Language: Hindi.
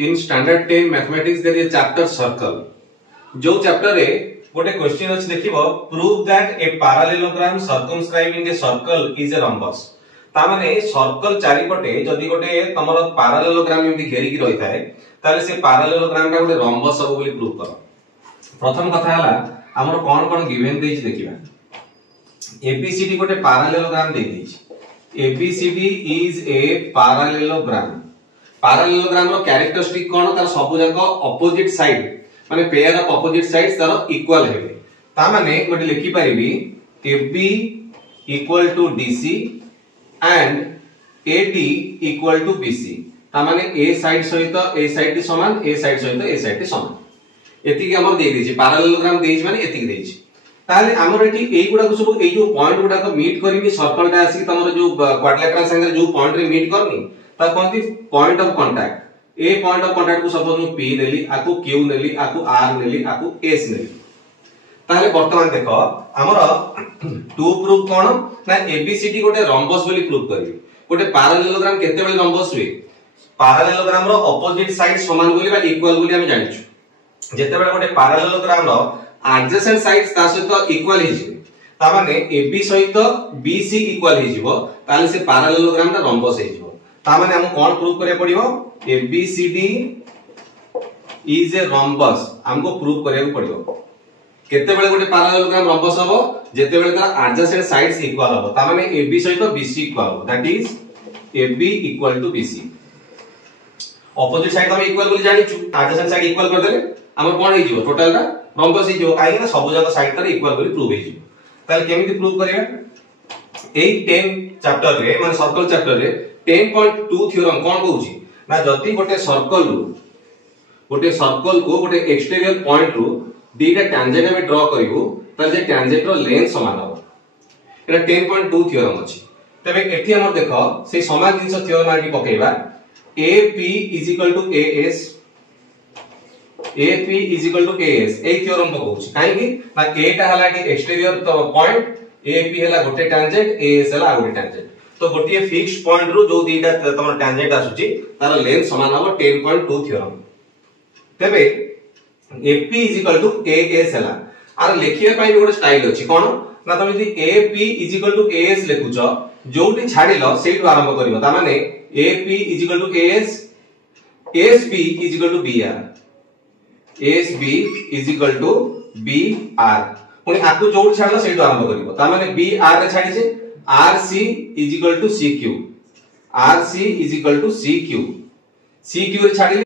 In standard 10 mathematics there is a chapter circle. जो चैप्टर रे गोटे क्वेश्चन अछि देखिबो prove that a parallelogram circumscribing a circle is a rhombus. ता माने सर्कल चारि पटे जदी गोटे तमरो पैरेललोग्राम एमि घेरी की रही थाए ताले से पैरेललोग्राम का गोटे रम्बस हो बोली प्रूव करो। प्रथम कथा हला हमर कोन कोन गिवन देछि देखिबा। एबीसीडी गोटे पैरेललोग्राम दे देछि। ABCD is a parallelogram. Parallelogram रो कैरेक्टरिस्टिक कोन तार सब जाको ऑपोजिट साइड माने पेयर ऑफ ऑपोजिट साइड्स तार इक्वल हेबे। ता माने गोटे लिखि परिबी AB equal to DC and AD equal to BC। ता माने A साइड सहित A साइड समान A साइड सहित A साइड समान एति हमर दे देछि। पैरेललोग्राम देछि माने एति देछि। ताले हमर एठी एई गुडा को सब एई जो पॉइंट गुडा को मीट करबी सर्कल टा आसी तमर जो क्वाड्रिलेटरल एंगल जो पॉइंट रे मीट करनी ता कोनती पॉइंट ऑफ कांटेक्ट। ए पॉइंट ऑफ कांटेक्ट को सपोज मु P नेली आकु Q नेली आकु R नेली आकु S नेली। ताले वर्तमान देखो हमर टू प्रूफ कोन ना ABCD गोटे रम्बस बोली प्रूफ करबी। गोटे पैरेललोग्राम केते बेले रम्बस हुए पैरेललोग्राम रो ऑपोजिट साइड समान बोली बा इक्वल बोली हम जानिछु। जेते बेले गोटे पैरेललोग्राम रो एडजेसेंट साइड्स ता सहित इक्वल हे जिवे ता माने AB सहित BC इक्वल हे जिवो ताले से पैरेललोग्राम ता रम्बस हे जिवो। ता माने हम कोन प्रूफ करे पड़िबो ABCD इज ए रम्बस हमको प्रूफ करे पड़िबो। केते बेले गोटे पैरेललोग्राम रम्बस हबो जेते बेले तार एडजेसेंट साइड्स इक्वल हबो ता माने AB सहित BC इक्वल हबो that is AB equal to BC। Opposite side हम इक्वल बोली जानिछु एडजेसेंट साइड इक्वल कर देले हमर कोन हे जिवो टोटल टा रम्बस हे जिवो काहे ना सब जगह साइड तार इक्वल बोली प्रूफ हे जिवो। ताले केमिति प्रूफ करिया एई 10 चैप्टर रे माने सर्कल चैप्टर रे 10.2 थ्योरम कोन कहूची ना जति गोटे सर्कल को गोटे एक्सटेरियर पॉइंट रो दीटा टैंजेंट में ड्रा करिवो त जे टैंजेंट रो लेंथ समान हो। एटा 10.2 थ्योरम अछि। तबे एठी हमर देखो से समान जिंस थ्योरम आटी पकेबा AP = AS AP = AS ए थ्योरम पकोछि काहे कि ना A टा हला कि एक्सटेरियर पॉइंट AP हला गोटे टैंजेंट AS हला गोटे टैंजेंट तो गोटे फिक्स्ड पॉइंट रो जो दीटा तमर टैंजेंट आसुची तार लेंथ समान हो 10.2 थ्योरम। तबे AP = AS हला आर लेखिया पई गोटे स्टाइल अछि कोन ना तुम यदि AP = AS लेखुछ जोटी छाडिलो सेटु आरंभ करिवो ता माने AP = AS SB = BR SB = BR पुनी आकु जोटी छाडिलो सेटु आरंभ करिवो ता माने BR रे छाडी जे RC = CQ RC = CQ CQ रे छाडी